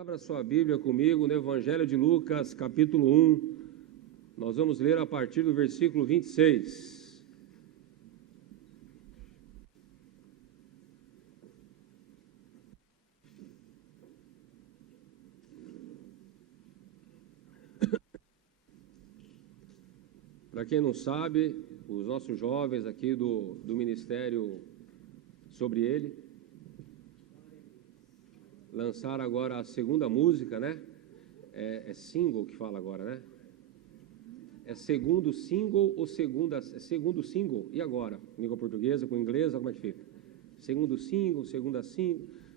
Abra sua Bíblia comigo no Evangelho de Lucas, capítulo 1. Nós vamos ler a partir do versículo 26. Para quem não sabe, os nossos jovens aqui do Ministério Sobre Ele lançaram agora a segunda música, né? É single que fala agora, né? É segundo single ou segunda... É segundo single, e agora? Língua portuguesa com inglesa, como é que fica? Segundo single,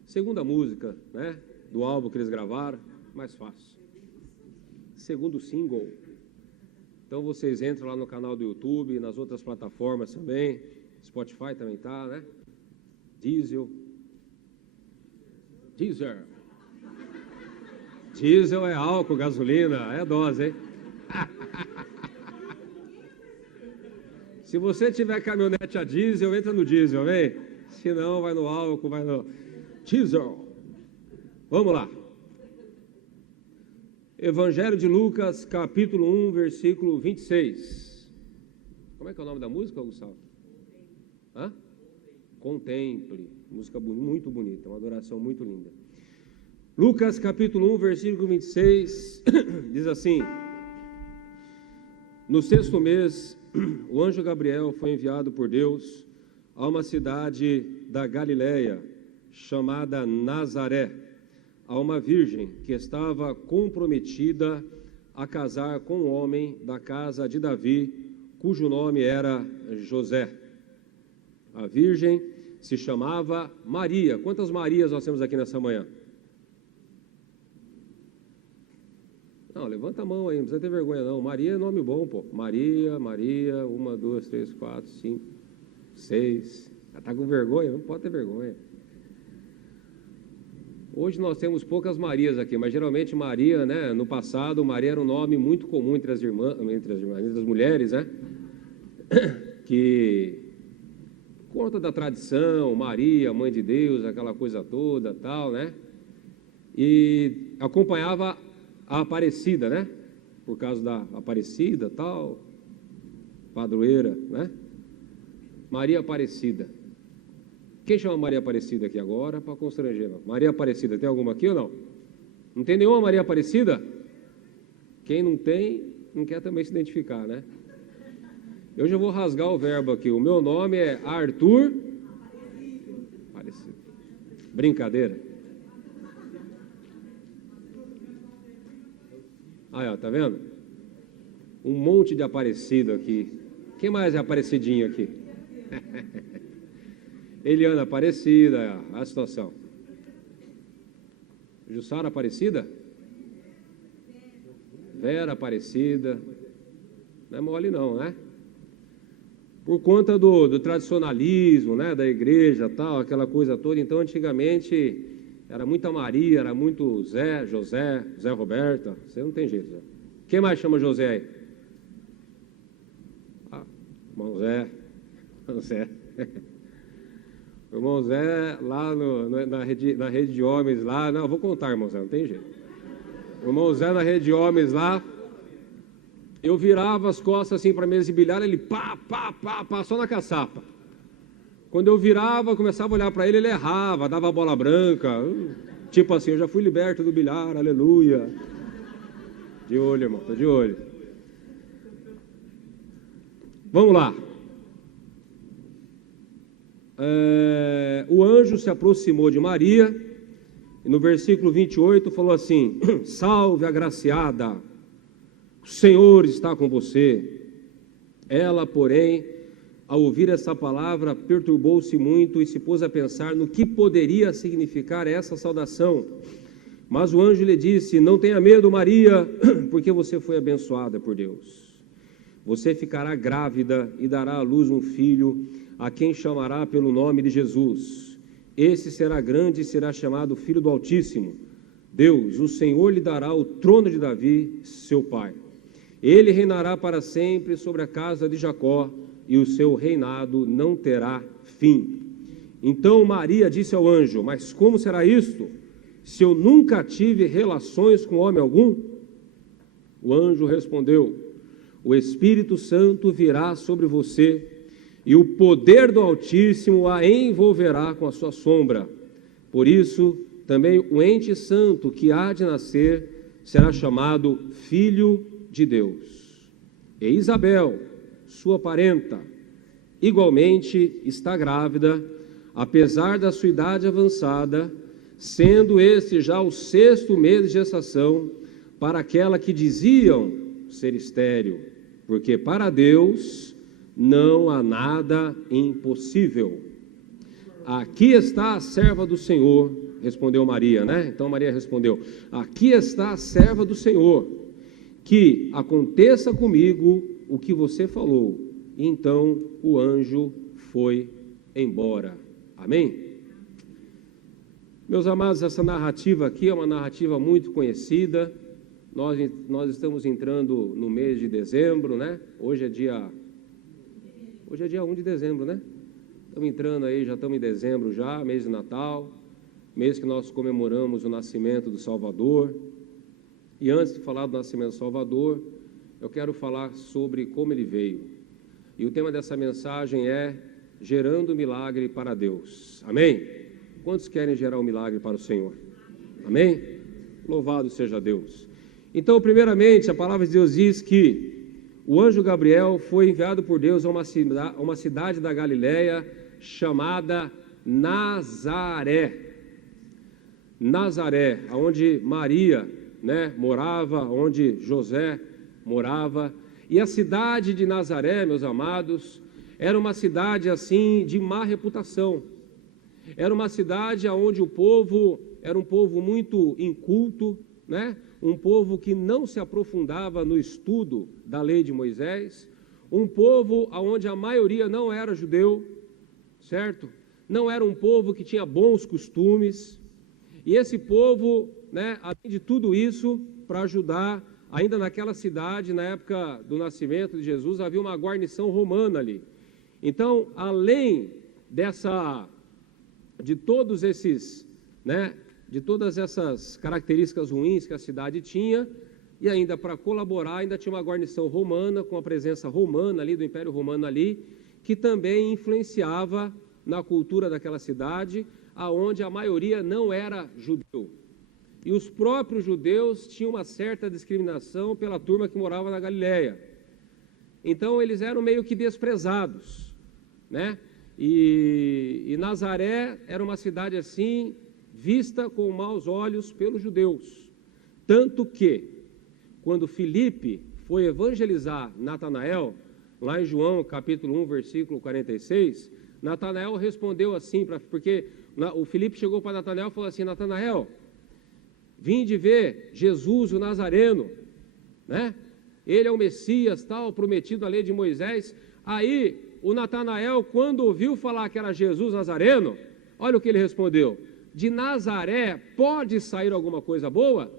segunda música, né? Do álbum que eles gravaram, mais fácil. Segundo single. Então vocês entram lá no canal do YouTube, nas outras plataformas também, Spotify também tá, né? Diesel é álcool, gasolina, é dose, hein? Se você tiver caminhonete a diesel, entra no diesel, vem? Se não, vai no álcool, vai no diesel. Vamos lá. Evangelho de Lucas, capítulo 1, versículo 26. Como é que é o nome da música, Gustavo? Hã? Contemple. Música muito bonita, uma adoração muito linda. Lucas, capítulo 1, versículo 26, diz assim: No sexto mês, o anjo Gabriel foi enviado por Deus a uma cidade da Galileia, chamada Nazaré, a uma virgem que estava comprometida a casar com um homem da casa de Davi, cujo nome era José. A virgem se chamava Maria. Quantas Marias nós temos aqui nessa manhã? Não, levanta a mão aí, não precisa ter vergonha não. Maria é nome bom, pô. Maria, 1, 2, 3, 4, 5, 6. Tá com vergonha? Não pode ter vergonha. Hoje nós temos poucas Marias aqui, mas geralmente Maria, né? No passado, Maria era um nome muito comum entre as mulheres, né? Que por conta da tradição, Maria, mãe de Deus, aquela coisa toda, tal, né? E acompanhava a Aparecida, né? Por causa da Aparecida, tal, padroeira, né? Maria Aparecida. Quem chama Maria Aparecida aqui agora para constranger? Maria Aparecida, tem alguma aqui ou não? Não tem nenhuma Maria Aparecida? Quem não tem, não quer também se identificar, né? Eu já vou rasgar o verbo aqui. O meu nome é Arthur Aparecido. Brincadeira. Aí, ó, tá vendo? Um monte de Aparecido aqui. Quem mais é Aparecidinho aqui? Eliana Aparecida, a situação. Jussara Aparecida? Vera Aparecida. Não é mole não, né? Por conta do tradicionalismo, né, da igreja, tal, aquela coisa toda. Então, antigamente, era muita Maria, era muito Zé, José Roberta. Você não tem jeito, Zé. Quem mais chama José aí? Ah, irmão Zé. O irmão Zé, lá na rede de homens lá... Não, vou contar, irmão Zé, não tem jeito. O irmão Zé na rede de homens lá... Eu virava as costas assim para a mesa de bilhar, ele pá, só na caçapa. Quando eu virava, começava a olhar para ele, ele errava, dava a bola branca. Tipo assim, eu já fui liberto do bilhar, aleluia. De olho, irmão, tô de olho. Vamos lá. O anjo se aproximou de Maria e no versículo 28 falou assim: Salve, agraciada, o Senhor está com você. Ela, porém, ao ouvir essa palavra, perturbou-se muito e se pôs a pensar no que poderia significar essa saudação. Mas o anjo lhe disse: Não tenha medo, Maria, porque você foi abençoada por Deus. Você ficará grávida e dará à luz um filho, a quem chamará pelo nome de Jesus. Esse será grande e será chamado Filho do Altíssimo. Deus, o Senhor, lhe dará o trono de Davi, seu pai. Ele reinará para sempre sobre a casa de Jacó, e o seu reinado não terá fim. Então Maria disse ao anjo: Mas como será isto? se eu nunca tive relações com homem algum? O anjo respondeu: o Espírito Santo virá sobre você, e o poder do Altíssimo a envolverá com a sua sombra. Por isso, também o ente santo que há de nascer será chamado Filho de Deus. E Isabel, sua parenta, igualmente está grávida, apesar da sua idade avançada, sendo este já o 6º mês de gestação, para aquela que diziam ser estéril, porque para Deus não há nada impossível. Aqui está a serva do Senhor, respondeu Maria, né? Então Maria respondeu: aqui está a serva do Senhor, que aconteça comigo o que você falou. E então o anjo foi embora. Amém? Meus amados, essa narrativa aqui é uma narrativa muito conhecida. Nós estamos entrando no mês de dezembro, né? Hoje é dia 1 de dezembro, né? Estamos entrando aí, já estamos em dezembro já, mês de Natal, mês que nós comemoramos o nascimento do Salvador. E antes de falar do nascimento do Salvador, eu quero falar sobre como ele veio. E o tema dessa mensagem é gerando milagre para Deus. Amém? Quantos querem gerar um milagre para o Senhor? Amém? Louvado seja Deus. Então, primeiramente, a palavra de Deus diz que o anjo Gabriel foi enviado por Deus a uma cidade da Galileia chamada Nazaré. Nazaré, onde Maria, né, morava, onde José morava. E a cidade de Nazaré, meus amados, era uma cidade assim de má reputação. Era uma cidade onde o povo era um povo muito inculto, né? Um povo que não se aprofundava no estudo da lei de Moisés, um povo onde a maioria não era judeu, certo? Não era um povo que tinha bons costumes, e esse povo, né, além de tudo isso, para ajudar, ainda naquela cidade, na época do nascimento de Jesus, havia uma guarnição romana ali. Então, além de todos esses, né, de todas essas características ruins que a cidade tinha, e ainda para colaborar, ainda tinha uma guarnição romana, com a presença romana ali, do Império Romano ali, que também influenciava na cultura daquela cidade, aonde a maioria não era judeu. E os próprios judeus tinham uma certa discriminação pela turma que morava na Galileia. Então eles eram meio que desprezados, né? E Nazaré era uma cidade assim, vista com maus olhos pelos judeus. Tanto que, quando Filipe foi evangelizar Natanael, lá em João capítulo 1, versículo 46, Natanael respondeu assim, porque o Filipe chegou para Natanael e falou assim: Natanael, vim de ver Jesus o Nazareno, né? Ele é o Messias, tal, prometido na lei de Moisés. Aí o Natanael, quando ouviu falar que era Jesus Nazareno, olha o que ele respondeu: de Nazaré pode sair alguma coisa boa?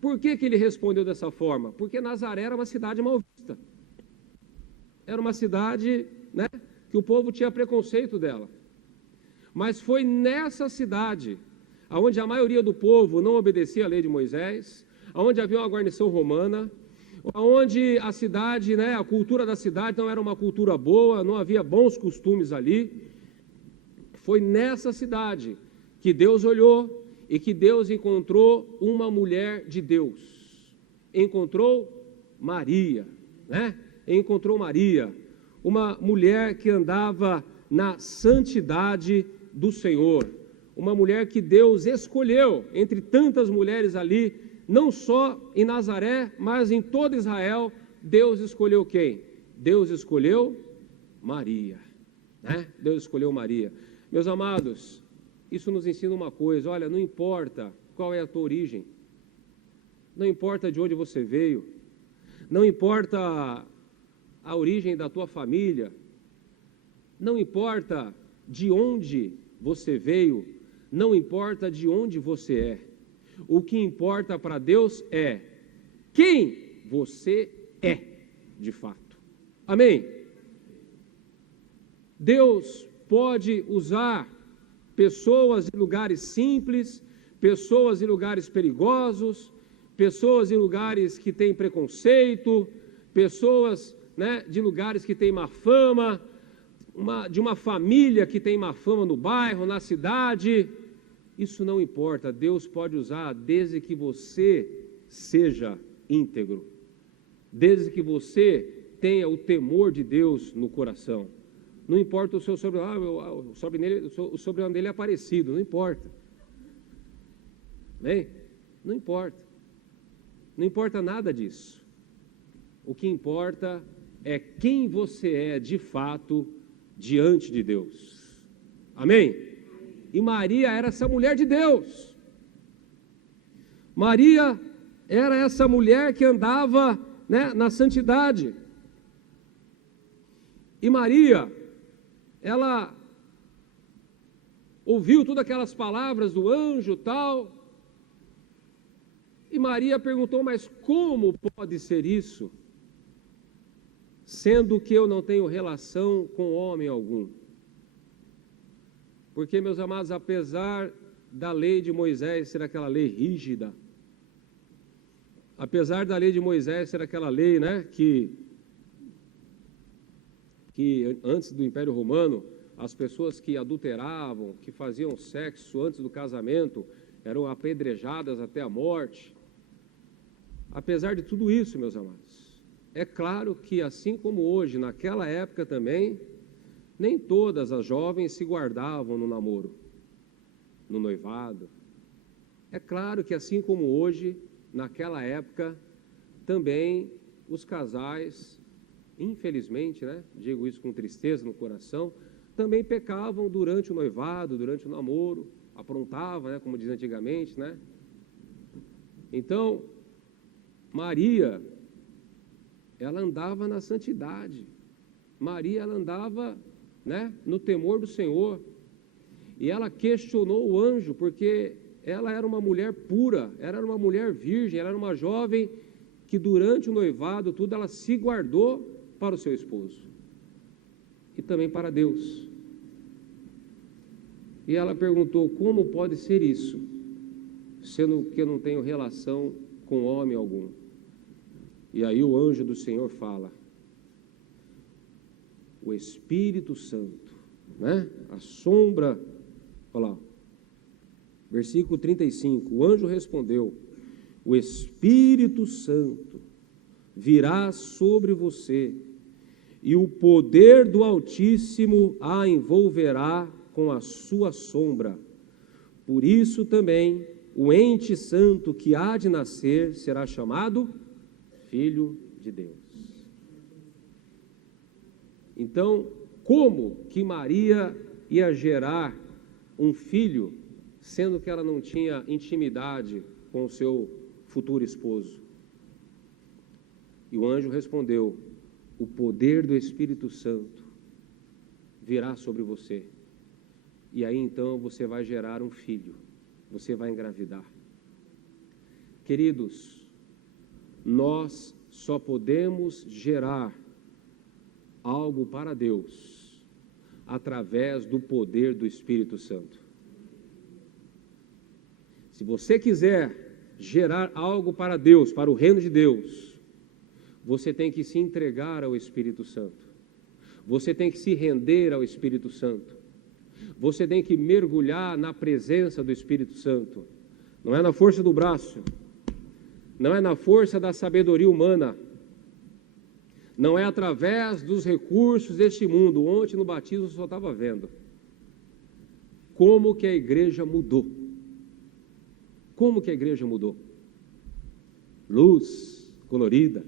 Por que ele respondeu dessa forma? Porque Nazaré era uma cidade mal vista. Era uma cidade, né, que o povo tinha preconceito dela. Mas foi nessa cidade, onde a maioria do povo não obedecia à lei de Moisés, onde havia uma guarnição romana, onde a cidade, né, a cultura da cidade não era uma cultura boa, não havia bons costumes ali. Foi nessa cidade que Deus olhou e que Deus encontrou uma mulher de Deus. Encontrou Maria, né? Encontrou Maria, uma mulher que andava na santidade do Senhor, uma mulher que Deus escolheu entre tantas mulheres ali, não só em Nazaré, mas em todo Israel. Deus escolheu quem? Deus escolheu Maria, né? Deus escolheu Maria. Meus amados, isso nos ensina uma coisa: olha, não importa qual é a tua origem, não importa de onde você veio, não importa a origem da tua família, não importa de onde você veio, não importa de onde você é. O que importa para Deus é quem você é, de fato. Amém? Deus pode usar pessoas de lugares simples, pessoas em lugares perigosos, pessoas em lugares que têm preconceito, pessoas, né, de lugares que têm má fama, de uma família que tem má fama no bairro, na cidade. Isso não importa, Deus pode usar desde que você seja íntegro, desde que você tenha o temor de Deus no coração. Não importa o seu sobrenome, o sobrenome dele é Aparecido, não importa. Bem, não importa. Não importa nada disso. O que importa é quem você é de fato diante de Deus. Amém? E Maria era essa mulher de Deus. Maria era essa mulher que andava, né, na santidade. E Maria, ela ouviu todas aquelas palavras do anjo tal. E Maria perguntou, mas como pode ser isso, sendo que eu não tenho relação com homem algum? Porque, meus amados, apesar da lei de Moisés ser aquela lei rígida, apesar da lei de Moisés ser aquela lei, né, que antes do Império Romano, as pessoas que adulteravam, que faziam sexo antes do casamento, eram apedrejadas até a morte. Apesar de tudo isso, meus amados, é claro que assim como hoje, naquela época também, nem todas as jovens se guardavam no namoro, no noivado. É claro que assim como hoje, naquela época, também os casais, infelizmente, né, digo isso com tristeza no coração, também pecavam durante o noivado, durante o namoro, aprontavam, né, como diz antigamente, né? Então, Maria, ela andava na santidade. Maria, ela andava, né, no temor do Senhor. E ela questionou o anjo, porque ela era uma mulher pura, ela era uma mulher virgem, ela era uma jovem que durante o noivado, tudo, ela se guardou para o seu esposo. E também para Deus. E ela perguntou, como pode ser isso, sendo que eu não tenho relação com homem algum? E aí o anjo do Senhor fala, o Espírito Santo, né? A sombra, olha lá, versículo 35, o anjo respondeu, o Espírito Santo virá sobre você, e o poder do Altíssimo a envolverá com a sua sombra. Por isso também, o ente santo que há de nascer será chamado Filho de Deus. Então, como que Maria ia gerar um filho, sendo que ela não tinha intimidade com o seu futuro esposo? E o anjo respondeu, o poder do Espírito Santo virá sobre você. E aí então você vai gerar um filho, você vai engravidar. Queridos, nós só podemos gerar algo para Deus através do poder do Espírito Santo. Se você quiser gerar algo para Deus, para o reino de Deus, você tem que se entregar ao Espírito Santo. Você tem que se render ao Espírito Santo. Você tem que mergulhar na presença do Espírito Santo. Não é na força do braço, não é na força da sabedoria humana, não é através dos recursos deste mundo. Ontem no batismo eu só estava vendo como que a igreja mudou. Como que a igreja mudou? Luz colorida,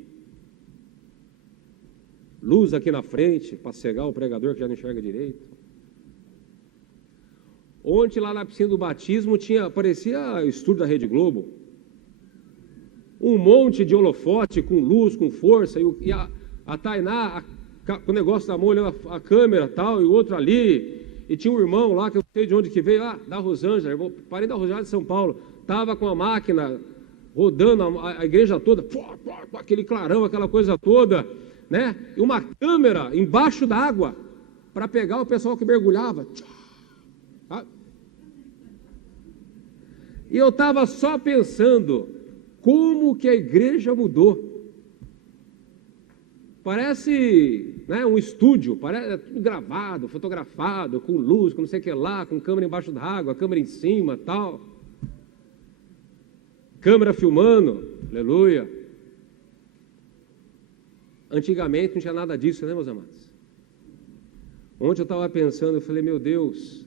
luz aqui na frente para cegar o pregador que já não enxerga direito. Ontem lá na piscina do batismo parecia estúdio da Rede Globo, um monte de holofote com luz, com força, e a Tainá com o negócio na mão olhando a câmera tal, e o outro ali, e tinha um irmão lá que eu não sei de onde que veio, da Rosângela, parei da Rosângela de São Paulo, estava com a máquina rodando a igreja toda, aquele clarão, aquela coisa toda, né? E uma câmera embaixo d'água para pegar o pessoal que mergulhava. E eu estava só pensando, como que a igreja mudou. Parece, né, um estúdio, parece tudo gravado, fotografado, com luz, com não sei o que lá, com câmera embaixo da água, câmera em cima, tal. Câmera filmando, aleluia. Antigamente não tinha nada disso, né, meus amados? Ontem eu estava pensando, eu falei, meu Deus,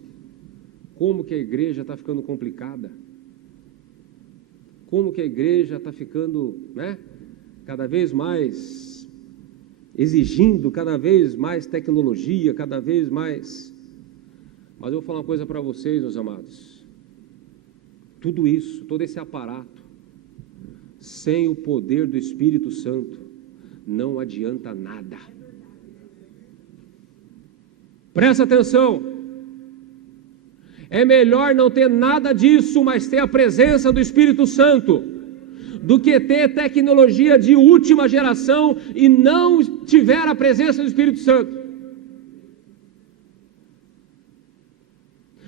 como que a igreja está ficando complicada? Como que a igreja está ficando, né, cada vez mais exigindo cada vez mais tecnologia, cada vez mais. Mas eu vou falar uma coisa para vocês, meus amados. Tudo isso, todo esse aparato, sem o poder do Espírito Santo, não adianta nada. Presta atenção. É melhor não ter nada disso, mas ter a presença do Espírito Santo, do que ter tecnologia de última geração e não tiver a presença do Espírito Santo.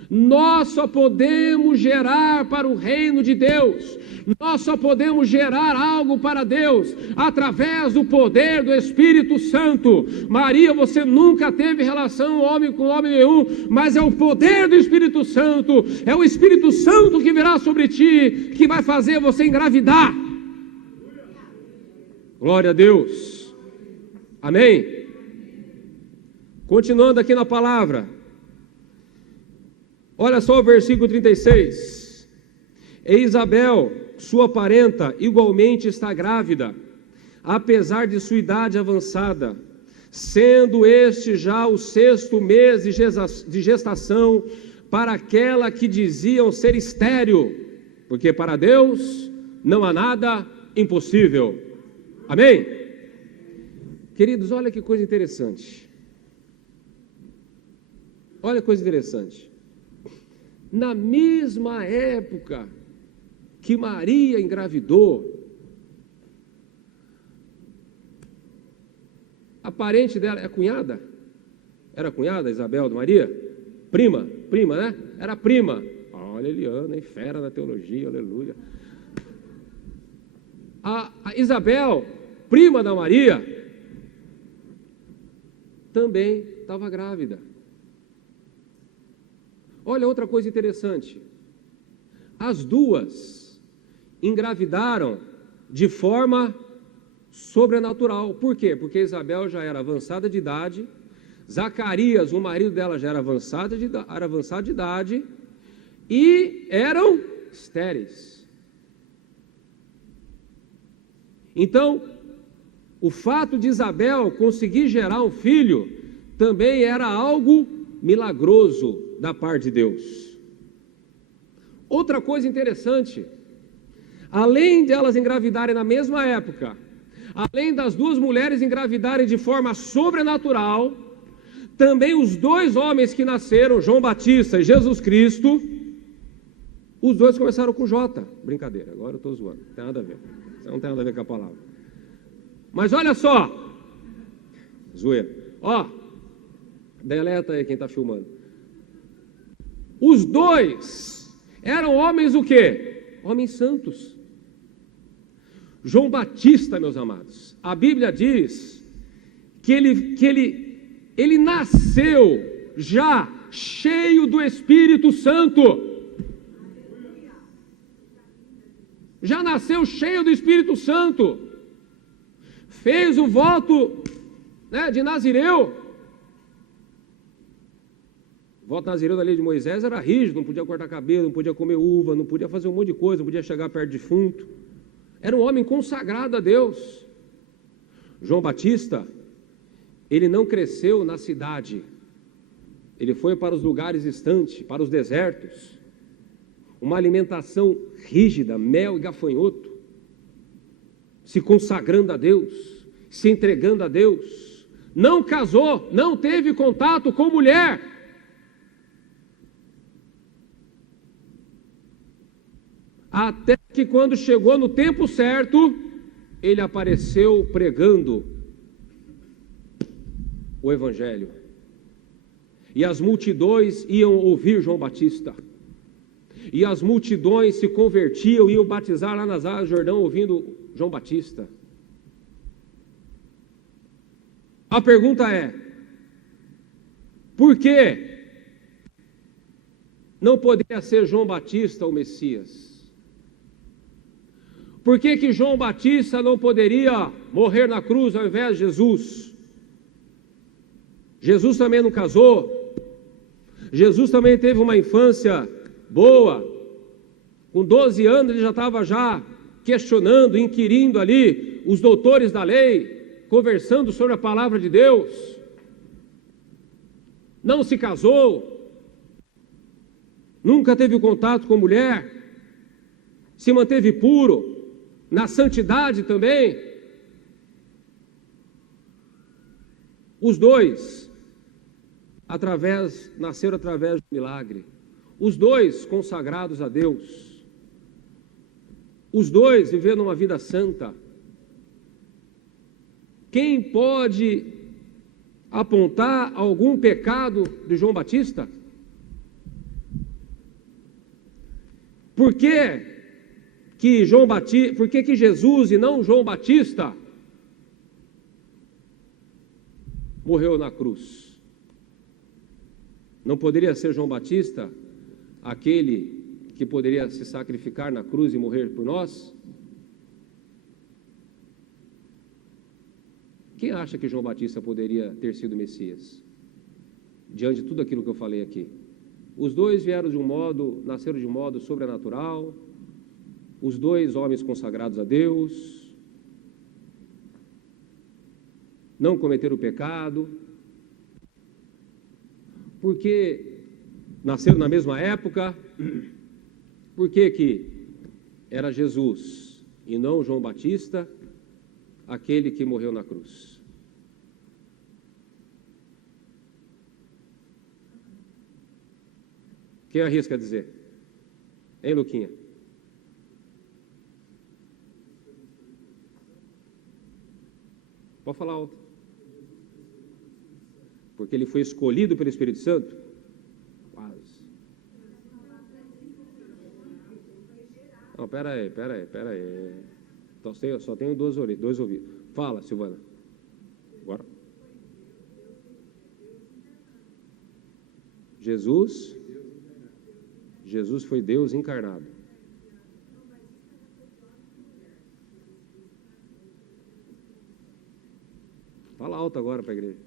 Nós só podemos gerar para o reino de Deus, nós só podemos gerar algo para Deus através do poder do Espírito Santo. Maria, você nunca teve relação homem com homem nenhum, mas é o poder do Espírito Santo, é o Espírito Santo que virá sobre ti, que vai fazer você engravidar. Glória a Deus. Amém? Continuando aqui na palavra. Olha só o versículo 36. E Isabel, sua parenta, igualmente está grávida, apesar de sua idade avançada, sendo este já o 6º mês de gestação para aquela que diziam ser estéril, porque para Deus não há nada impossível. Amém? Queridos, olha que coisa interessante. Olha que coisa interessante. Na mesma época que Maria engravidou, a parente dela, é cunhada? Era cunhada, Isabel de Maria? Prima, né? Era prima. Olha, Eliana, hein? Fera na teologia, aleluia. A Isabel, prima da Maria, também estava grávida. Olha outra coisa interessante. As duas engravidaram de forma sobrenatural. Por quê? Porque Isabel já era avançada de idade, Zacarias, o marido dela, já era avançado de idade, e eram estéreis. Então, o fato de Isabel conseguir gerar um filho também era algo milagroso da parte de Deus. Outra coisa interessante, além de elas engravidarem na mesma época, além das duas mulheres engravidarem de forma sobrenatural, também os dois homens que nasceram, João Batista e Jesus Cristo, os dois começaram com J. Brincadeira, agora eu estou zoando, não tem nada a ver. Não tem nada a ver com a palavra. Mas olha só, zoeira, ó, deleta aí quem está filmando. Os dois eram homens o quê? Homens santos. João Batista, meus amados, a Bíblia diz que ele nasceu já cheio do Espírito Santo. Já nasceu cheio do Espírito Santo, fez o voto, né, de Nazireu. O voto Nazireu da lei de Moisés era rígido, não podia cortar cabelo, não podia comer uva, não podia fazer um monte de coisa, não podia chegar perto de defunto. Era um homem consagrado a Deus. João Batista, ele não cresceu na cidade, ele foi para os lugares distantes, para os desertos. Uma alimentação rígida, mel e gafanhoto, se consagrando a Deus, se entregando a Deus, não casou, não teve contato com mulher, até que quando chegou no tempo certo, ele apareceu pregando o Evangelho, e as multidões iam ouvir João Batista. e as multidões se convertiam e iam batizar lá nas águas do Jordão ouvindo João Batista. A pergunta é: por que não poderia ser João Batista o Messias? Por que João Batista não poderia morrer na cruz ao invés de Jesus? Jesus também não casou. Jesus também teve uma infância boa. Com 12 anos ele já estava questionando, inquirindo ali os doutores da lei, conversando sobre a palavra de Deus. Não se casou, nunca teve contato com mulher, se manteve puro, na santidade também. Os dois nasceram através do milagre. Os dois consagrados a Deus. Os dois vivendo uma vida santa. Quem pode apontar algum pecado de João Batista? Por que Jesus e não João Batista morreu na cruz? Não poderia ser João Batista aquele que poderia se sacrificar na cruz e morrer por nós? Quem acha que João Batista poderia ter sido Messias? Diante de tudo aquilo que eu falei aqui. Os dois nasceram de um modo sobrenatural. Os dois homens consagrados a Deus, não cometeram pecado, porque nasceram na mesma época. Por que era Jesus e não João Batista aquele que morreu na cruz? Quem arrisca dizer? Hein, Luquinha? Pode falar alto. Porque ele foi escolhido pelo Espírito Santo? Quase. Não, pera aí. Então, só tenho dois ouvidos. Fala, Silvana. Agora. Jesus foi Deus encarnado. Fala alto agora para a igreja.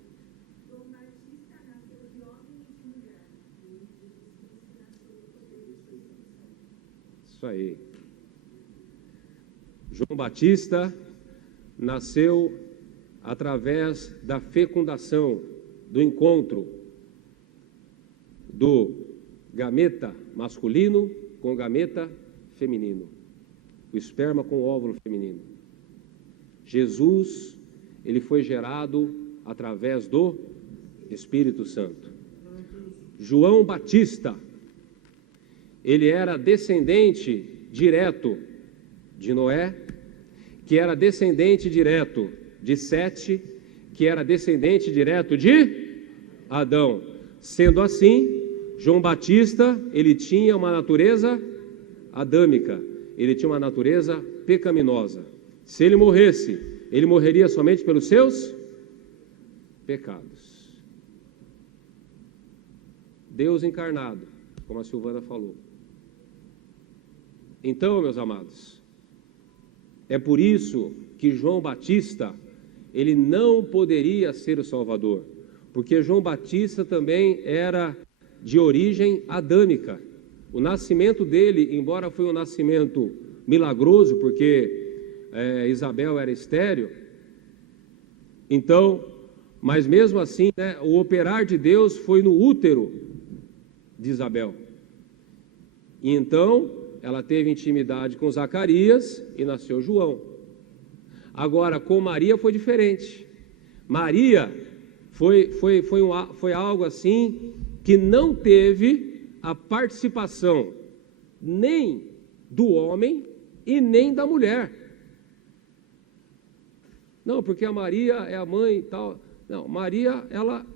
Isso aí. João Batista nasceu através da fecundação, do encontro do gameta masculino com o gameta feminino, o esperma com o óvulo feminino. Jesus, ele foi gerado através do Espírito Santo. João Batista, ele era descendente direto de Noé, que era descendente direto de Sete, que era descendente direto de Adão. Sendo assim, João Batista, ele tinha uma natureza adâmica, ele tinha uma natureza pecaminosa. Se ele morresse, ele morreria somente pelos seus pecados. Deus encarnado, como a Silvana falou. Então, meus amados, é por isso que João Batista, ele não poderia ser o Salvador, porque João Batista também era de origem adâmica. O nascimento dele, embora foi um nascimento milagroso, porque Isabel era estéril, então, mas mesmo assim, né, o operar de Deus foi no útero de Isabel. E então, ela teve intimidade com Zacarias e nasceu João. Agora, com Maria foi diferente. Maria foi algo assim que não teve a participação nem do homem e nem da mulher. Não, porque a Maria é a mãe e tal. Não, Maria, ela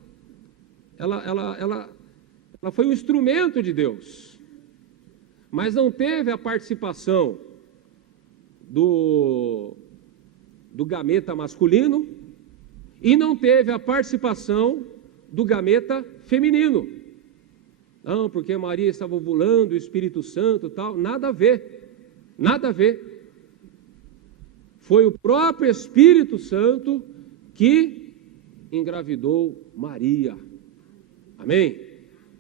foi um instrumento de Deus. mas não teve a participação do gameta masculino e não teve a participação do gameta feminino. Não, porque Maria estava ovulando, o Espírito Santo e tal, nada a ver, nada a ver. Foi o próprio Espírito Santo que engravidou Maria. Amém?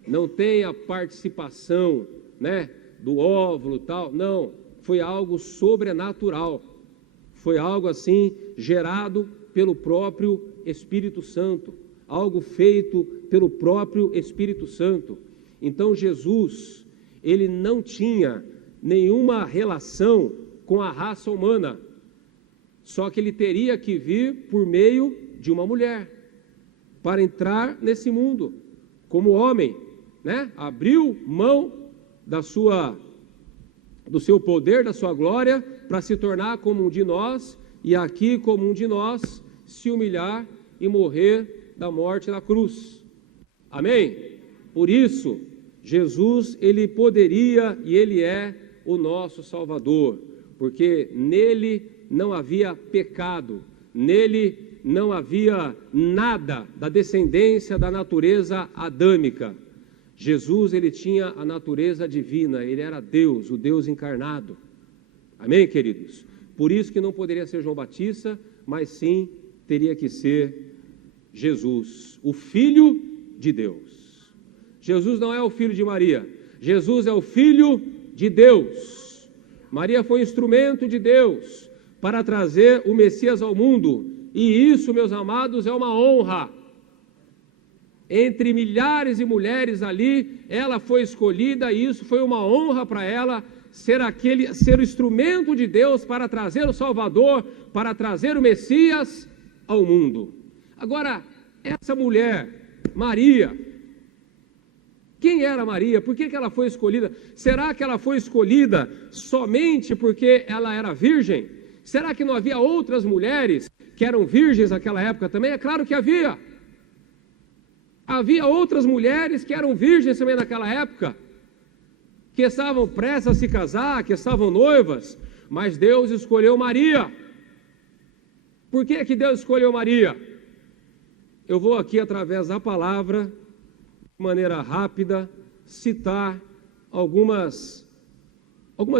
Não tem a participação, do óvulo e tal, não, foi algo sobrenatural, foi algo assim, gerado pelo próprio Espírito Santo, algo feito pelo próprio Espírito Santo. Então Jesus, ele não tinha nenhuma relação com a raça humana, só que ele teria que vir por meio de uma mulher, para entrar nesse mundo, como homem, abriu mão do seu poder, da sua glória, para se tornar como um de nós, e aqui como um de nós, se humilhar e morrer da morte na cruz. Amém? Por isso, Jesus, ele poderia e ele é o nosso Salvador, porque nele não havia pecado, nele não havia nada da descendência da natureza adâmica. Jesus, ele tinha a natureza divina, ele era Deus, o Deus encarnado. Amém, queridos? Por isso que não poderia ser João Batista, mas sim teria que ser Jesus, o Filho de Deus. Jesus não é o filho de Maria, Jesus é o Filho de Deus. Maria foi instrumento de Deus para trazer o Messias ao mundo, e isso, meus amados, é uma honra. Entre milhares de mulheres ali, ela foi escolhida, e isso foi uma honra para ela, ser o instrumento de Deus para trazer o Salvador, para trazer o Messias ao mundo. Agora, essa mulher, Maria, quem era Maria? Por que ela foi escolhida? Será que ela foi escolhida somente porque ela era virgem? Será que não havia outras mulheres que eram virgens naquela época também? É claro que havia. Havia outras mulheres que eram virgens também naquela época, que estavam prestes a se casar, que estavam noivas, mas Deus escolheu Maria. Por que Deus escolheu Maria? Eu vou aqui, através da palavra, de maneira rápida, citar algumas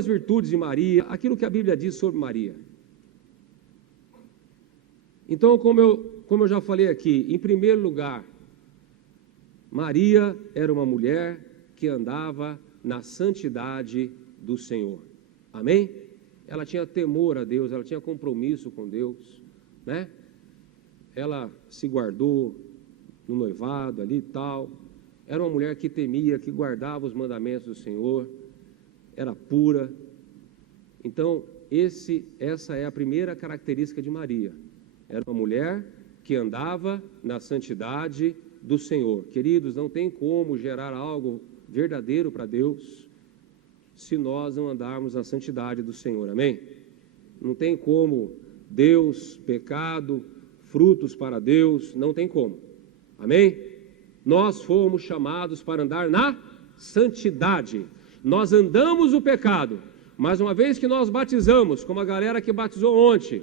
virtudes de Maria, aquilo que a Bíblia diz sobre Maria. Então, como eu já falei aqui, em primeiro lugar, Maria era uma mulher que andava na santidade do Senhor. Amém? Ela tinha temor a Deus, ela tinha compromisso com Deus, Ela se guardou no noivado ali e tal. Era uma mulher que temia, que guardava os mandamentos do Senhor, era pura. Então, essa é a primeira característica de Maria. Era uma mulher que andava na santidade do Senhor. Queridos, não tem como gerar algo verdadeiro para Deus se nós não andarmos na santidade do Senhor. Amém? Não tem como Deus, pecado, frutos para Deus, não tem como. Amém? Nós fomos chamados para andar na santidade. Nós andamos o pecado, mas uma vez que nós batizamos, como a galera que batizou ontem,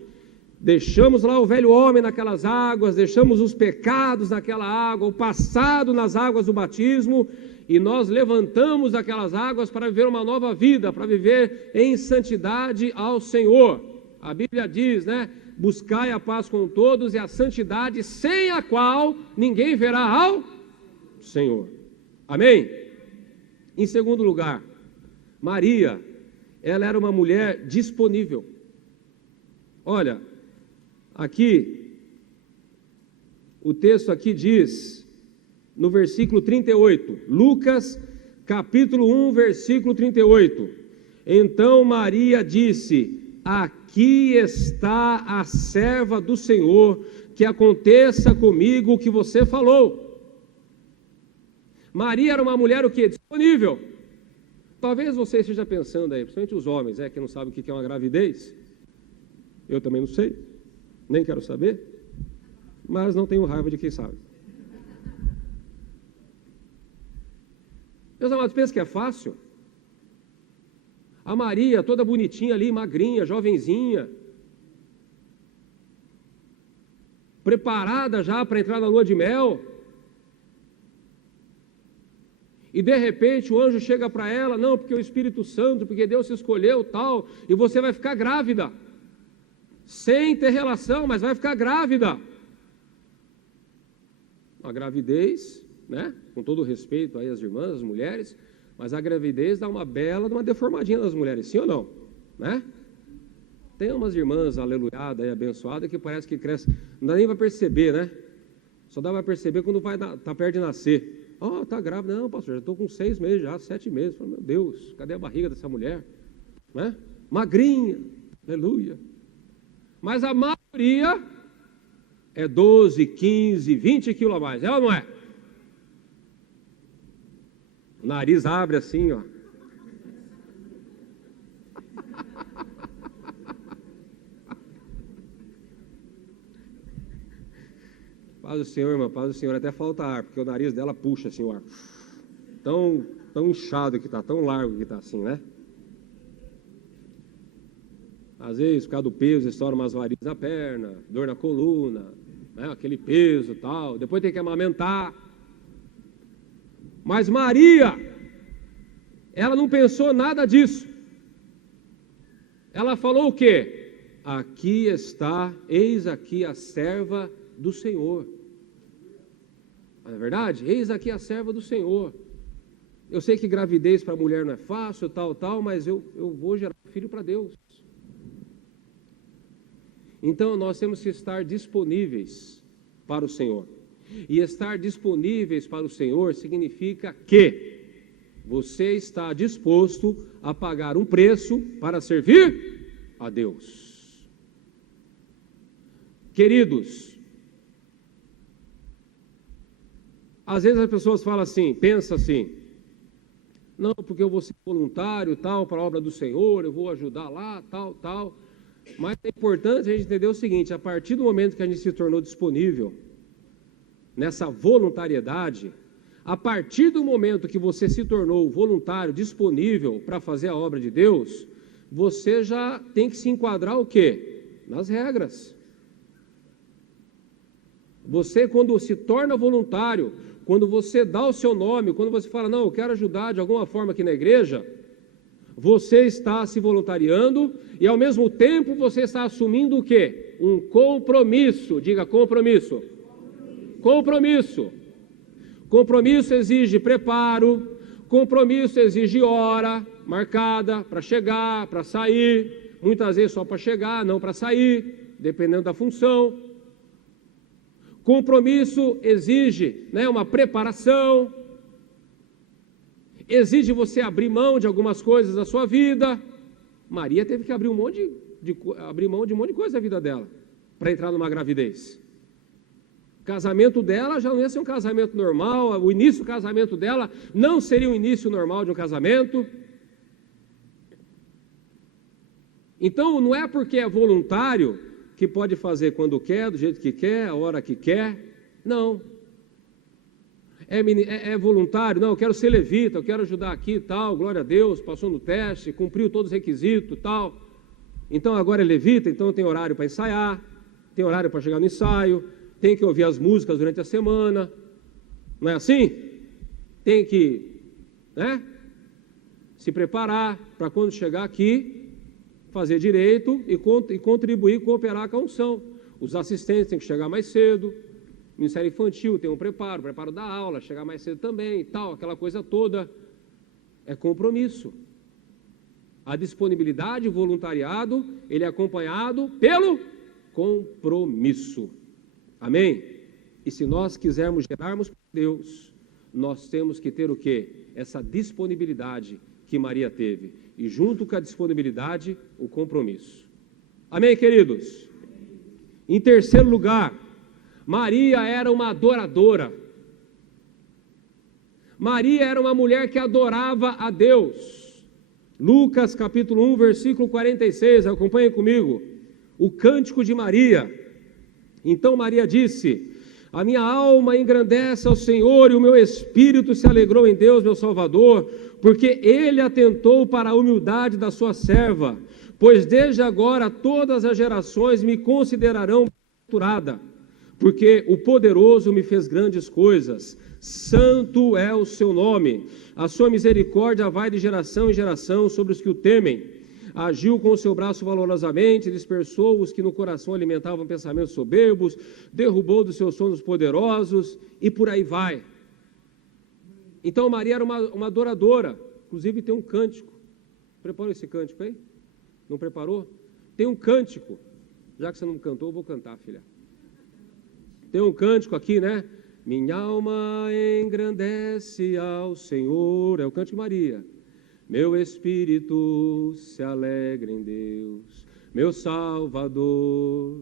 deixamos lá o velho homem naquelas águas, deixamos os pecados naquela água, o passado nas águas do batismo, e nós levantamos aquelas águas para viver uma nova vida, para viver em santidade ao Senhor. A Bíblia diz, buscai a paz com todos e a santidade, sem a qual ninguém verá ao Senhor. Amém? Em segundo lugar, Maria, ela era uma mulher disponível. Olha, aqui, o texto aqui diz, no versículo 38, Lucas, capítulo 1, versículo 38, então Maria disse, aqui está a serva do Senhor, que aconteça comigo o que você falou. Maria era uma mulher o quê? Disponível. Talvez você esteja pensando aí, principalmente os homens, que não sabem o que é uma gravidez. Eu também não sei, nem quero saber, mas não tenho raiva de quem sabe. Meus amados, pensam que é fácil? A Maria, toda bonitinha ali, magrinha, jovenzinha, preparada já para entrar na lua de mel. E de repente o anjo chega para ela, não, porque o Espírito Santo, porque Deus se escolheu, tal, e você vai ficar grávida, sem ter relação, mas vai ficar grávida. A gravidez, né, com todo o respeito aí às irmãs, às mulheres, mas a gravidez dá uma bela, uma deformadinha nas mulheres, sim ou não? Né? Tem umas irmãs aleluiadas e abençoadas que parece que cresce, não dá nem para perceber, né? Só dá para perceber quando tá perto de nascer. Tá grávida. Não, pastor, já estou com 6 meses já, 7 meses. Meu Deus, cadê a barriga dessa mulher? Né? Magrinha, aleluia. Mas a maioria é 12, 15, 20 quilos a mais. É ou não é? O nariz abre assim, ó. Paz do Senhor, irmã, paz do Senhor, até falta ar, porque o nariz dela puxa assim o ar. Tão inchado que está, tão largo que está assim, né? Às vezes, por causa do peso, estoura umas varizes na perna, dor na coluna, né? Aquele peso e tal. Depois tem que amamentar. Mas Maria, ela não pensou nada disso. Ela falou o quê? Aqui está, eis aqui a serva do Senhor. Não é verdade? Eis aqui a serva do Senhor. Eu sei que gravidez para a mulher não é fácil, tal, mas eu vou gerar um filho para Deus. Então nós temos que estar disponíveis para o Senhor. E estar disponíveis para o Senhor significa que você está disposto a pagar um preço para servir a Deus. Queridos, às vezes as pessoas falam assim, pensam assim, não, porque eu vou ser voluntário, tal, para a obra do Senhor, eu vou ajudar lá, tal. Mas é importante a gente entender o seguinte, a partir do momento que a gente se tornou disponível nessa voluntariedade, a partir do momento que você se tornou voluntário, disponível para fazer a obra de Deus, você já tem que se enquadrar o quê? Nas regras. Você, quando se torna voluntário, quando você dá o seu nome, quando você fala, não, eu quero ajudar de alguma forma aqui na igreja, você está se voluntariando e ao mesmo tempo você está assumindo o quê? Um compromisso. Diga compromisso. Compromisso. Compromisso exige preparo, compromisso exige hora marcada para chegar, para sair, muitas vezes só para chegar, não para sair, dependendo da função. Compromisso exige, né, uma preparação, exige você abrir mão de algumas coisas da sua vida. Maria teve que abrir abrir mão de um monte de coisa da vida dela para entrar numa gravidez. O casamento dela já não ia ser um casamento normal, o início do casamento dela não seria o início normal de um casamento. Então não é porque é voluntário que pode fazer quando quer, do jeito que quer, a hora que quer. Não. É voluntário? Não, eu quero ser levita, eu quero ajudar aqui e tal, glória a Deus, passou no teste, cumpriu todos os requisitos e tal. Então agora é levita, então tem horário para ensaiar, tem horário para chegar no ensaio, tem que ouvir as músicas durante a semana. Não é assim? Tem que, né, se preparar para quando chegar aqui, fazer direito e contribuir, cooperar com a unção. Os assistentes têm que chegar mais cedo, o Ministério Infantil tem um preparo da aula, chegar mais cedo também e tal, aquela coisa toda. É compromisso. A disponibilidade, o voluntariado, ele é acompanhado pelo compromisso. Amém? E se nós quisermos gerarmos para Deus, nós temos que ter o quê? Essa disponibilidade que Maria teve. E junto com a disponibilidade, o compromisso. Amém, queridos? Em terceiro lugar, Maria era uma adoradora. Maria era uma mulher que adorava a Deus. Lucas capítulo 1, versículo 46, acompanhem comigo. O cântico de Maria. Então Maria disse, A minha alma engrandece ao Senhor e o meu espírito se alegrou em Deus, meu Salvador, porque Ele atentou para a humildade da sua serva, pois desde agora todas as gerações me considerarão bem-aventurada, porque o poderoso me fez grandes coisas, santo é o seu nome, a sua misericórdia vai de geração em geração sobre os que o temem. Agiu com o seu braço valorosamente, dispersou os que no coração alimentavam pensamentos soberbos, derrubou dos seus sonhos poderosos, e por aí vai. Então Maria era uma adoradora, inclusive tem um cântico. Preparou esse cântico aí? Não preparou? Tem um cântico, já que você não cantou, eu vou cantar, filha. Tem um cântico aqui, né? Minha alma engrandece ao Senhor, é o cântico de Maria. Meu espírito se alegra em Deus, meu Salvador,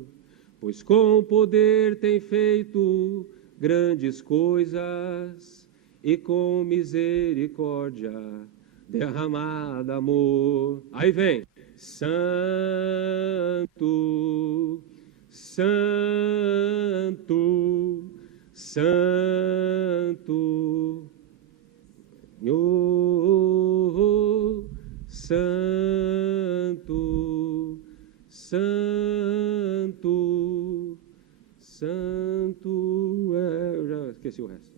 pois com poder tem feito grandes coisas e com misericórdia derramado amor. Aí vem, Santo, Santo, Santo, Santo, Santo, Santo eu já esqueci o resto.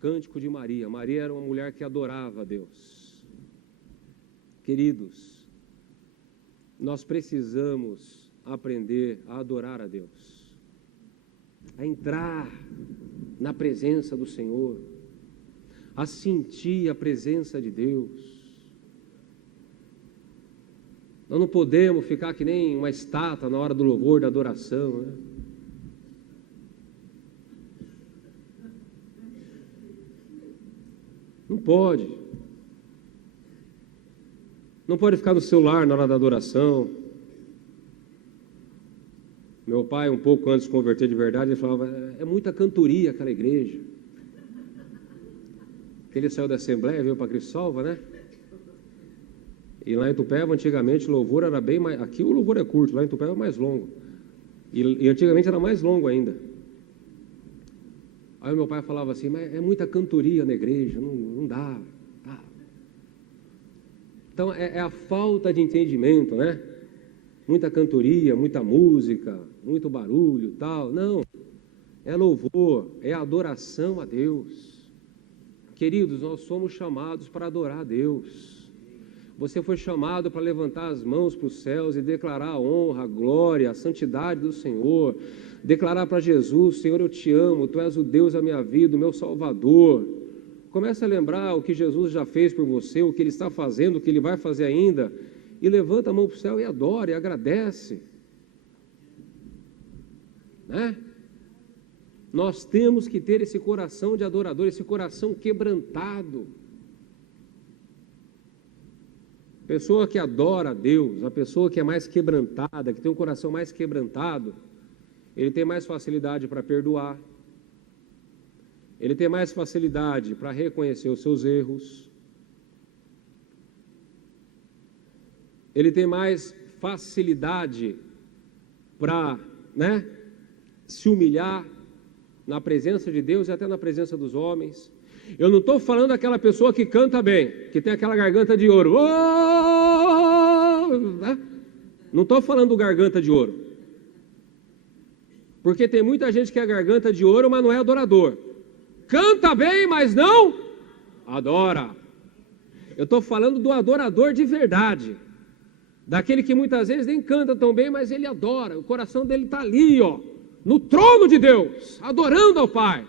Cântico de Maria. Maria era uma mulher que adorava a Deus. Queridos, nós precisamos aprender a adorar a Deus, a entrar na presença do Senhor, a sentir a presença de Deus. Nós não podemos ficar que nem uma estátua na hora do louvor, da adoração, né? Não pode. Não pode ficar no celular na hora da adoração. Meu pai, um pouco antes de se converter de verdade, ele falava, é muita cantoria aquela igreja. Que ele saiu da Assembleia, veio para Cristo Salva, né? E lá em Itupeva, antigamente, o louvor era bem mais... Aqui o louvor é curto, lá em Itupeva é mais longo. E antigamente era mais longo ainda. Aí o meu pai falava assim, mas é muita cantoria na igreja, não dá. Tá. Então é a falta de entendimento, né? Muita cantoria, muita música, muito barulho, tal. Não, é louvor, é adoração a Deus. Queridos, nós somos chamados para adorar a Deus. Você foi chamado para levantar as mãos para os céus e declarar a honra, a glória, a santidade do Senhor. Declarar para Jesus, Senhor, eu te amo, Tu és o Deus da minha vida, o meu Salvador. Comece a lembrar o que Jesus já fez por você, o que Ele está fazendo, o que Ele vai fazer ainda. E levanta a mão para o céu e adora, e agradece. Né? Nós temos que ter esse coração de adorador, esse coração quebrantado. A pessoa que adora a Deus, a pessoa que é mais quebrantada, que tem um coração mais quebrantado, ele tem mais facilidade para perdoar, ele tem mais facilidade para reconhecer os seus erros, ele tem mais facilidade para, se humilhar na presença de Deus e até na presença dos homens. Eu não estou falando daquela pessoa que canta bem, que tem aquela garganta de ouro. Não estou falando do garganta de ouro. Porque tem muita gente que é garganta de ouro, mas não é adorador. Canta bem, mas não adora. Eu estou falando do adorador de verdade. Daquele que muitas vezes nem canta tão bem, mas ele adora. O coração dele está ali, no trono de Deus, adorando ao Pai.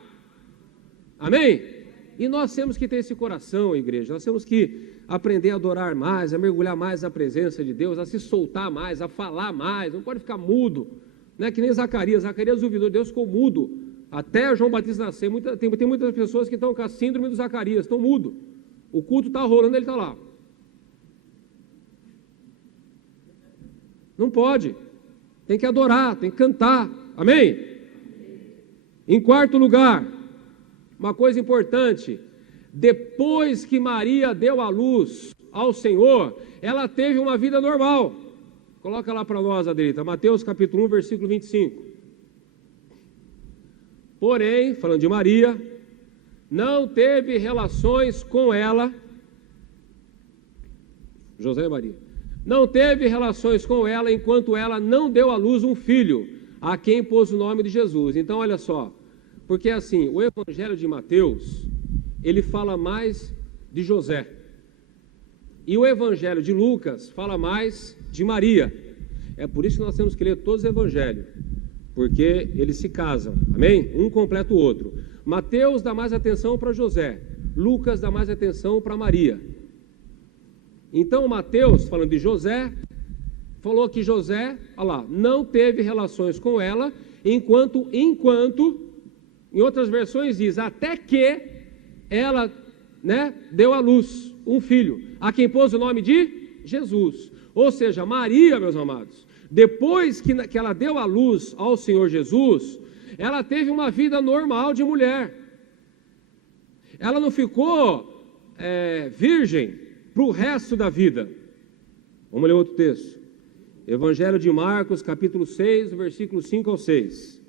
Amém? E nós temos que ter esse coração, igreja. Nós temos que aprender a adorar mais, a mergulhar mais na presença de Deus, a se soltar mais, a falar mais. Não pode ficar mudo. Não é que nem Zacarias. Zacarias duvidou, Deus ficou mudo. Até João Batista nascer, tem muitas pessoas que estão com a síndrome do Zacarias, estão mudo. O culto está rolando, ele está lá. Não pode. Tem que adorar, tem que cantar. Amém? Em quarto lugar, uma coisa importante, depois que Maria deu à luz ao Senhor, ela teve uma vida normal. Coloca lá para nós, Adelita, Mateus capítulo 1, versículo 25. porém, falando de Maria, não teve relações com ela, José e Maria, não teve relações com ela enquanto ela não deu à luz um filho, a quem pôs o nome de Jesus. Então, olha só, porque assim, o Evangelho de Mateus, ele fala mais de José, e o Evangelho de Lucas fala mais de Maria. É por isso que nós temos que ler todos os Evangelhos, porque eles se casam, amém? Um completa o outro. Mateus dá mais atenção para José, Lucas dá mais atenção para Maria. Então Mateus, falando de José, falou que José, olha lá, não teve relações com ela, enquanto, em outras versões diz, até que ela, deu à luz um filho, a quem pôs o nome de Jesus. Ou seja, Maria, meus amados, depois que ela deu à luz ao Senhor Jesus, ela teve uma vida normal de mulher. Ela não ficou virgem para o resto da vida. Vamos ler outro texto. Evangelho de Marcos, capítulo 6, versículo 5 ao 6.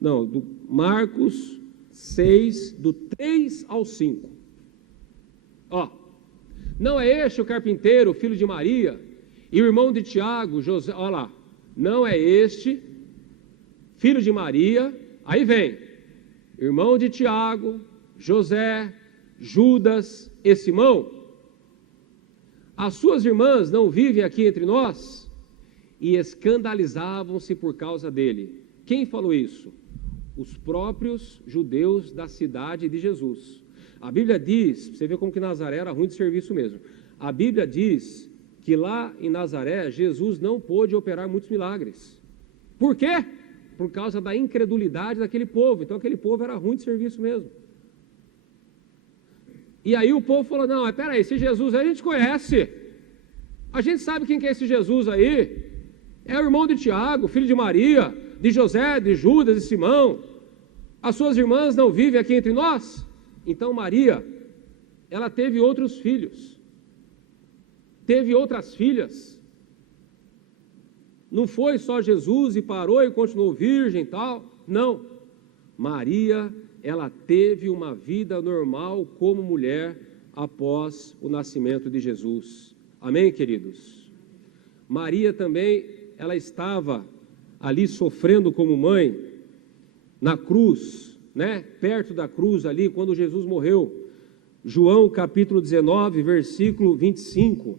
Não, do Marcos 6, do 3 ao 5. Ó, não é este o carpinteiro, filho de Maria, e o irmão de Tiago, José, olha lá, não é este, filho de Maria, aí vem, irmão de Tiago, José, Judas e Simão? As suas irmãs não vivem aqui entre nós? E escandalizavam-se por causa dele. Quem falou isso? Os próprios judeus da cidade de Jesus. A Bíblia diz, você vê como que Nazaré era ruim de serviço mesmo. A Bíblia diz que lá em Nazaré, Jesus não pôde operar muitos milagres. Por quê? Por causa da incredulidade daquele povo. Então aquele povo era ruim de serviço mesmo. E aí o povo falou, não, mas peraí, esse Jesus aí a gente conhece. A gente sabe quem que é esse Jesus aí. É o irmão de Tiago, filho de Maria, de José, de Judas, de Simão. As suas irmãs não vivem aqui entre nós? Então Maria, ela teve outros filhos. Teve outras filhas. Não foi só Jesus e parou e continuou virgem e tal. Não. Maria, ela teve uma vida normal como mulher após o nascimento de Jesus. Amém, queridos? Maria também, ela estava ali sofrendo como mãe, na cruz, perto da cruz ali, quando Jesus morreu. João capítulo 19, versículo 25.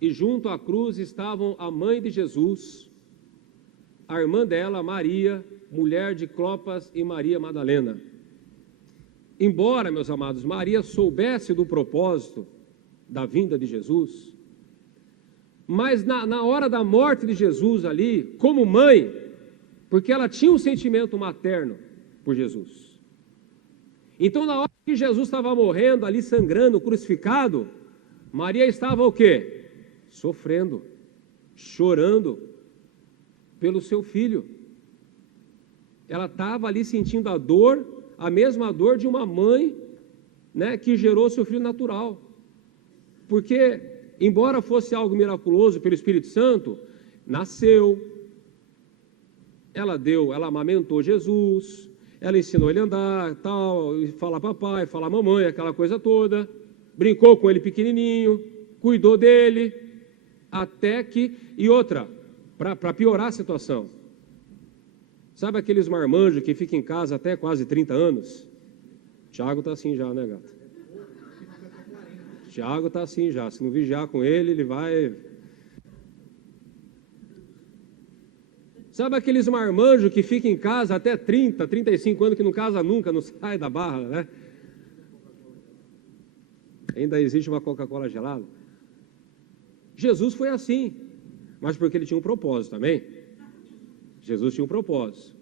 E junto à cruz estavam a mãe de Jesus, a irmã dela, Maria, mulher de Clopas, e Maria Madalena. Embora, meus amados, Maria soubesse do propósito da vinda de Jesus, mas na hora da morte de Jesus ali, como mãe, porque ela tinha um sentimento materno por Jesus. Então, na hora que Jesus estava morrendo ali, sangrando, crucificado, Maria estava o quê? Sofrendo, chorando pelo seu filho. Ela estava ali sentindo a dor, a mesma dor de uma mãe, que gerou seu filho natural. Porque, embora fosse algo miraculoso pelo Espírito Santo, nasceu, ela amamentou Jesus, ela ensinou ele a andar, tal, falar papai, falar mamãe, aquela coisa toda, brincou com ele pequenininho, cuidou dele, até que, e outra, para piorar a situação, sabe aqueles marmanjos que ficam em casa até quase 30 anos? Tiago está assim já, né, gato? Tiago está assim já, se não vigiar com ele, ele vai... Sabe aqueles marmanjos que ficam em casa até 30, 35 anos, que não casa nunca, não sai da barra, Ainda existe uma Coca-Cola gelada? Jesus foi assim, mas porque ele tinha um propósito, amém? Jesus tinha um propósito.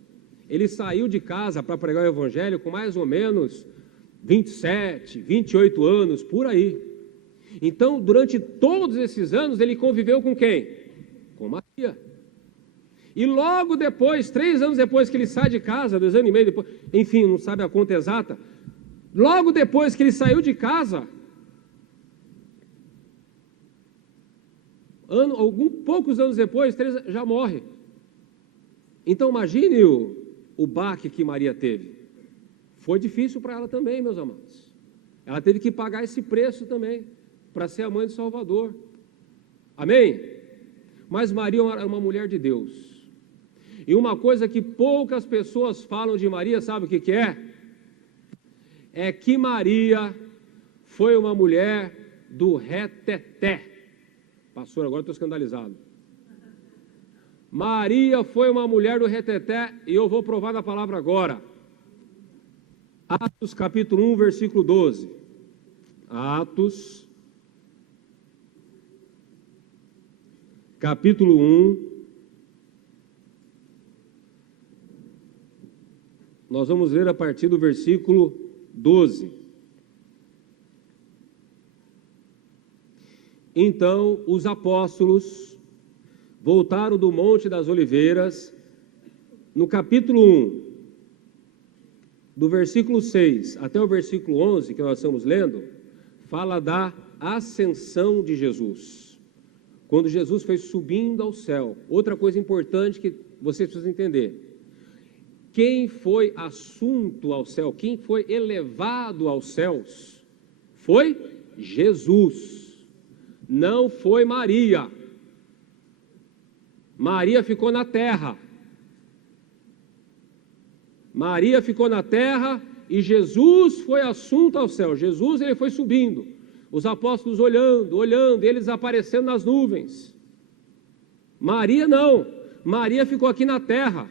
Ele saiu de casa para pregar o evangelho com mais ou menos 27, 28 anos, por aí. Então, durante todos esses anos, ele conviveu com quem? Com Maria. E logo depois, 3 anos depois que ele sai de casa, 2 anos e meio depois, enfim, não sabe a conta exata, logo depois que ele saiu de casa, poucos anos depois, 3, já morre. Então imagine o baque que Maria teve? Foi difícil para ela também, meus amados. Ela teve que pagar esse preço também, para ser a mãe do Salvador. Amém? Mas Maria era uma mulher de Deus. E uma coisa que poucas pessoas falam de Maria, sabe o que é? É que Maria foi uma mulher do reteté. Pastor, agora estou escandalizado. Maria foi uma mulher do reteté, e eu vou provar na palavra agora. Atos capítulo 1, versículo 12. Atos, capítulo 1. Nós vamos ler a partir do versículo 12. Então, os apóstolos voltaram do Monte das Oliveiras, no capítulo 1, do versículo 6 até o versículo 11, que nós estamos lendo, fala da ascensão de Jesus. Quando Jesus foi subindo ao céu. Outra coisa importante que vocês precisam entender. Quem foi assunto ao céu, quem foi elevado aos céus, foi Jesus. Não foi Maria. Maria ficou na terra. Maria ficou na terra e Jesus foi assunto ao céu. Jesus, ele foi subindo. Os apóstolos olhando, eles aparecendo nas nuvens. Maria não. Maria ficou aqui na terra.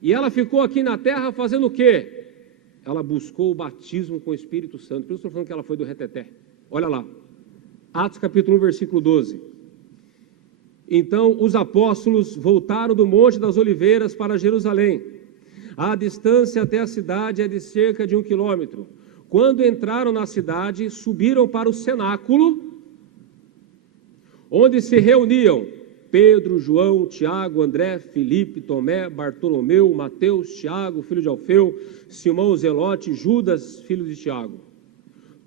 E ela ficou aqui na terra fazendo o quê? Ela buscou o batismo com o Espírito Santo. Por isso estou falando que ela foi do reteté. Olha lá. Atos capítulo 1, versículo 12. Então os apóstolos voltaram do Monte das Oliveiras para Jerusalém. A distância até a cidade é de cerca de 1 quilômetro. Quando entraram na cidade, subiram para o cenáculo, onde se reuniam Pedro, João, Tiago, André, Filipe, Tomé, Bartolomeu, Mateus, Tiago, filho de Alfeu, Simão o Zelote, Judas, filho de Tiago.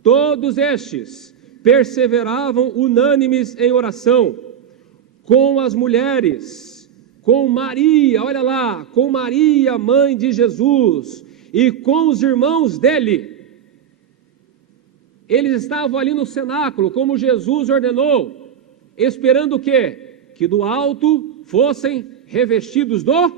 Todos estes perseveravam unânimes em oração, com as mulheres, com Maria, olha lá, com Maria, mãe de Jesus, e com os irmãos dele. Eles estavam ali no cenáculo, como Jesus ordenou, esperando o quê? Que do alto fossem revestidos do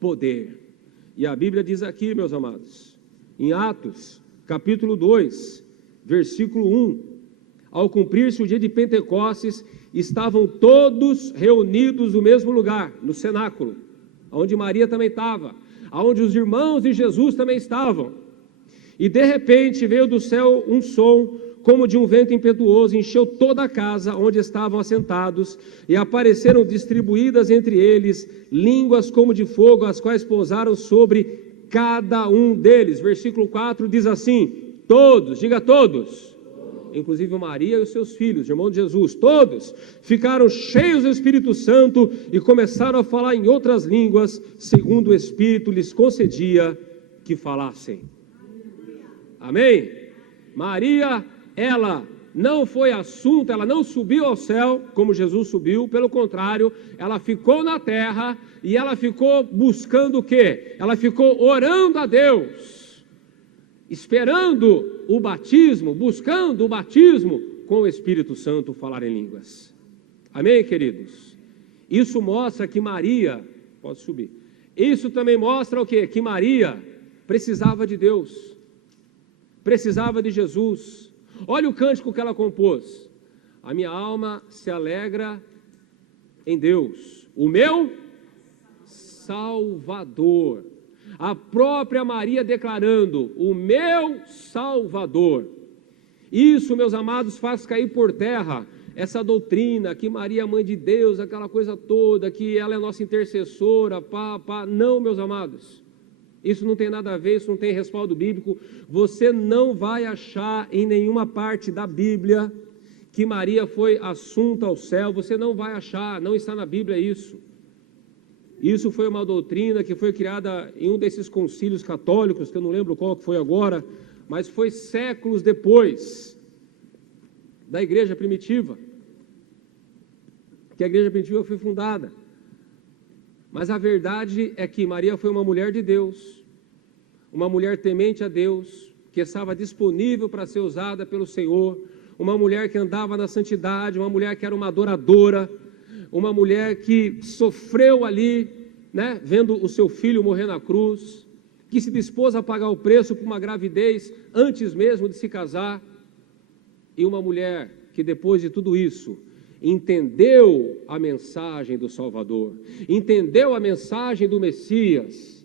poder. E a Bíblia diz aqui, meus amados, em Atos, capítulo 2, versículo 1, ao cumprir-se o dia de Pentecostes, estavam todos reunidos no mesmo lugar, no cenáculo, onde Maria também estava, onde os irmãos de Jesus também estavam. E de repente veio do céu um som, como de um vento impetuoso, encheu toda a casa onde estavam assentados, e apareceram distribuídas entre eles línguas como de fogo, as quais pousaram sobre cada um deles. Versículo 4 diz assim: todos, diga todos, inclusive Maria e os seus filhos, irmão de Jesus, todos ficaram cheios do Espírito Santo e começaram a falar em outras línguas, segundo o Espírito lhes concedia que falassem. Amém? Maria, ela não foi assunto, ela não subiu ao céu como Jesus subiu, pelo contrário, ela ficou na terra e ela ficou buscando o quê? Ela ficou orando a Deus, esperando o batismo, buscando o batismo com o Espírito Santo, falar em línguas. Amém, queridos? Isso mostra que Maria, pode subir, isso também mostra o quê? Que Maria precisava de Deus, precisava de Jesus. Olha o cântico que ela compôs: a minha alma se alegra em Deus, o meu Salvador. A própria Maria declarando: o meu Salvador. Isso, meus amados, faz cair por terra essa doutrina que Maria é mãe de Deus, aquela coisa toda, que ela é nossa intercessora, Não, meus amados, isso não tem nada a ver, isso não tem respaldo bíblico. Você não vai achar em nenhuma parte da Bíblia que Maria foi assunta ao céu. Você não vai achar, não está na Bíblia isso. Isso foi uma doutrina que foi criada em um desses concílios católicos, que eu não lembro qual que foi agora, mas foi séculos depois da igreja primitiva, que a igreja primitiva foi fundada. Mas a verdade é que Maria foi uma mulher de Deus, uma mulher temente a Deus, que estava disponível para ser usada pelo Senhor, uma mulher que andava na santidade, uma mulher que era uma adoradora, uma mulher que sofreu ali, né, vendo o seu filho morrer na cruz, que se dispôs a pagar o preço por uma gravidez antes mesmo de se casar, e uma mulher que depois de tudo isso, entendeu a mensagem do Salvador, entendeu a mensagem do Messias,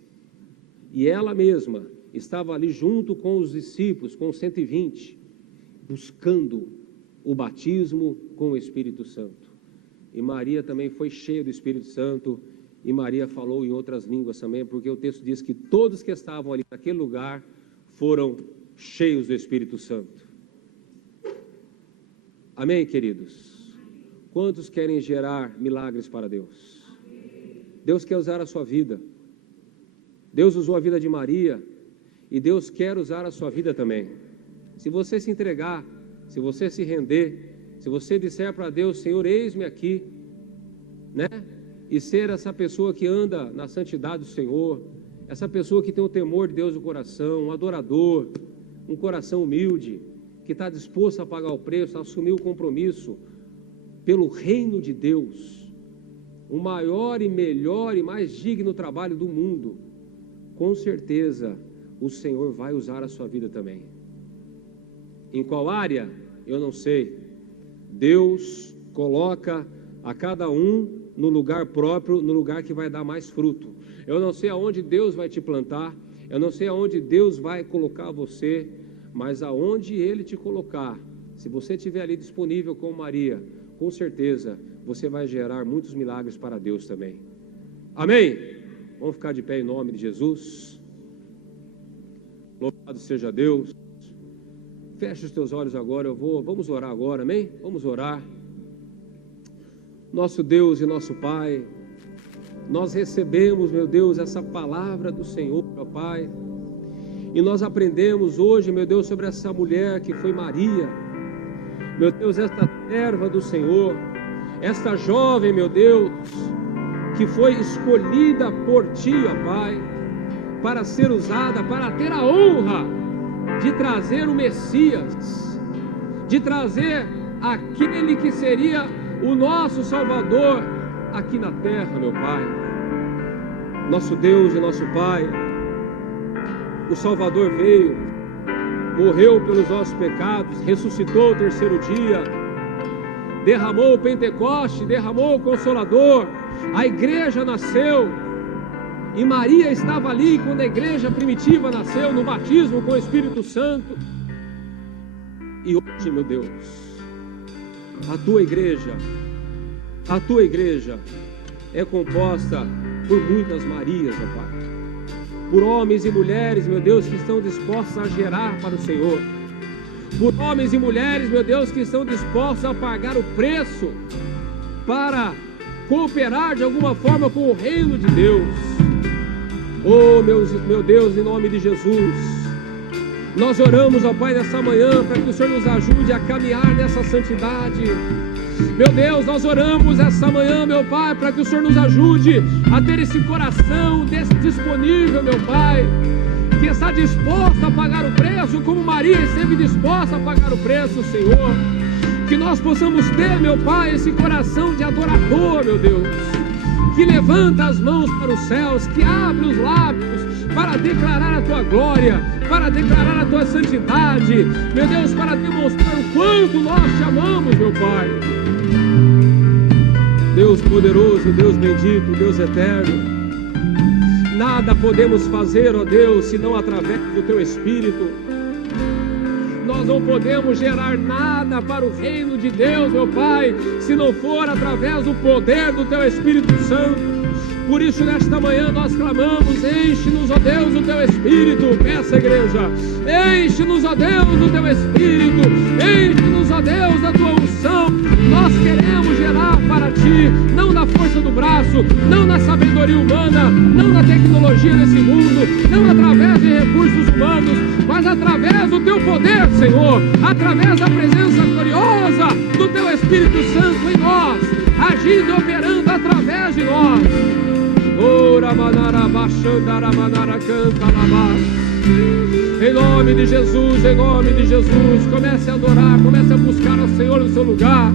e ela mesma estava ali junto com os discípulos, com os 120, buscando o batismo com o Espírito Santo. E Maria também foi cheia do Espírito Santo, e Maria falou em outras línguas também, porque o texto diz que todos que estavam ali naquele lugar foram cheios do Espírito Santo. Amém, queridos? Quantos querem gerar milagres para Deus? Deus quer usar a sua vida. Deus usou a vida de Maria e Deus quer usar a sua vida também. Se você se entregar, se você se render, se você disser para Deus, Senhor, eis-me aqui, né? E ser essa pessoa que anda na santidade do Senhor, essa pessoa que tem o temor de Deus no coração, um adorador, um coração humilde, que está disposto a pagar o preço, a assumir o compromisso pelo reino de Deus, o maior e melhor e mais digno trabalho do mundo, com certeza o Senhor vai usar a sua vida também. Em qual área? Eu não sei. Deus coloca a cada um no lugar próprio, no lugar que vai dar mais fruto. Eu não sei aonde Deus vai te plantar, eu não sei aonde Deus vai colocar você, mas aonde Ele te colocar, se você estiver ali disponível como Maria, com certeza você vai gerar muitos milagres para Deus também. Amém? Vamos ficar de pé em nome de Jesus. Louvado seja Deus. Feche os teus olhos agora, vamos orar agora, amém? Vamos orar. Nosso Deus e nosso Pai, nós recebemos, meu Deus, essa palavra do Senhor, meu Pai, e nós aprendemos hoje, meu Deus, sobre essa mulher que foi Maria, meu Deus, esta serva do Senhor, esta jovem, meu Deus, que foi escolhida por Ti, ó Pai, para ser usada, para ter a honra de trazer o Messias, de trazer aquele que seria o nosso Salvador aqui na terra, meu Pai. Nosso Deus e nosso Pai, o Salvador veio, morreu pelos nossos pecados, ressuscitou o terceiro dia, derramou o Pentecoste, derramou o Consolador, a igreja nasceu, e Maria estava ali quando a igreja primitiva nasceu, no batismo com o Espírito Santo. E hoje, meu Deus, a tua igreja é composta por muitas Marias, ó Pai, por homens e mulheres, meu Deus, que estão dispostos a gerar para o Senhor, por homens e mulheres, meu Deus, que estão dispostos a pagar o preço para cooperar de alguma forma com o reino de Deus. Oh, meu Deus, em nome de Jesus, nós oramos, ó Pai, nessa manhã, para que o Senhor nos ajude a caminhar nessa santidade. Meu Deus, nós oramos essa manhã, meu Pai, para que o Senhor nos ajude a ter esse coração disponível, meu Pai, que está disposto a pagar o preço, como Maria esteve disposta a pagar o preço, Senhor. Que nós possamos ter, meu Pai, esse coração de adorador, meu Deus, que levanta as mãos para os céus, que abre os lábios para declarar a Tua glória, para declarar a Tua santidade, meu Deus, para demonstrar o quanto nós te amamos, meu Pai. Deus poderoso, Deus bendito, Deus eterno, nada podemos fazer, ó Deus, senão através do Teu Espírito. Nós não podemos gerar nada para o reino de Deus, meu Pai, se não for através do poder do Teu Espírito Santo. Por isso, nesta manhã, nós clamamos: enche-nos, ó Deus, do Teu Espírito. Peça, igreja, enche-nos, ó Deus, do Teu Espírito, enche-nos, ó Deus, da Tua unção. Nós queremos gerar para Ti, não na força do braço, não na sabedoria humana, não na tecnologia desse mundo, não através de recursos humanos, mas através do Teu poder, Senhor, através da presença gloriosa do Teu Espírito Santo em nós, agindo e operando através de nós. Ora manara baixandara manara canta labá. Em nome de Jesus, em nome de Jesus, comece a adorar, comece a buscar ao Senhor no seu lugar.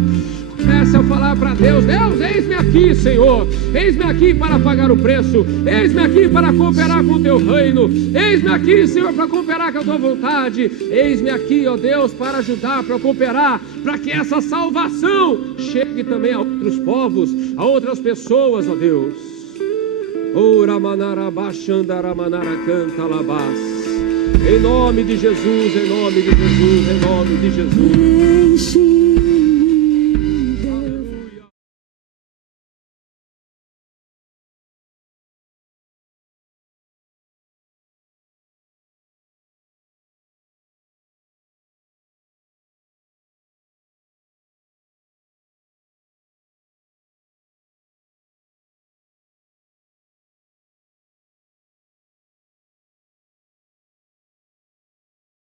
Comece a falar para Deus: Deus, eis-me aqui, Senhor. Eis-me aqui para pagar o preço. Eis-me aqui para cooperar com o teu reino. Eis-me aqui, Senhor, para cooperar com a tua vontade. Eis-me aqui, ó Deus, para ajudar, para cooperar, para que essa salvação chegue também a outros povos, a outras pessoas, ó Deus. Ora manara baixandara manara canta labás. Em nome de Jesus, em nome de Jesus, em nome de Jesus.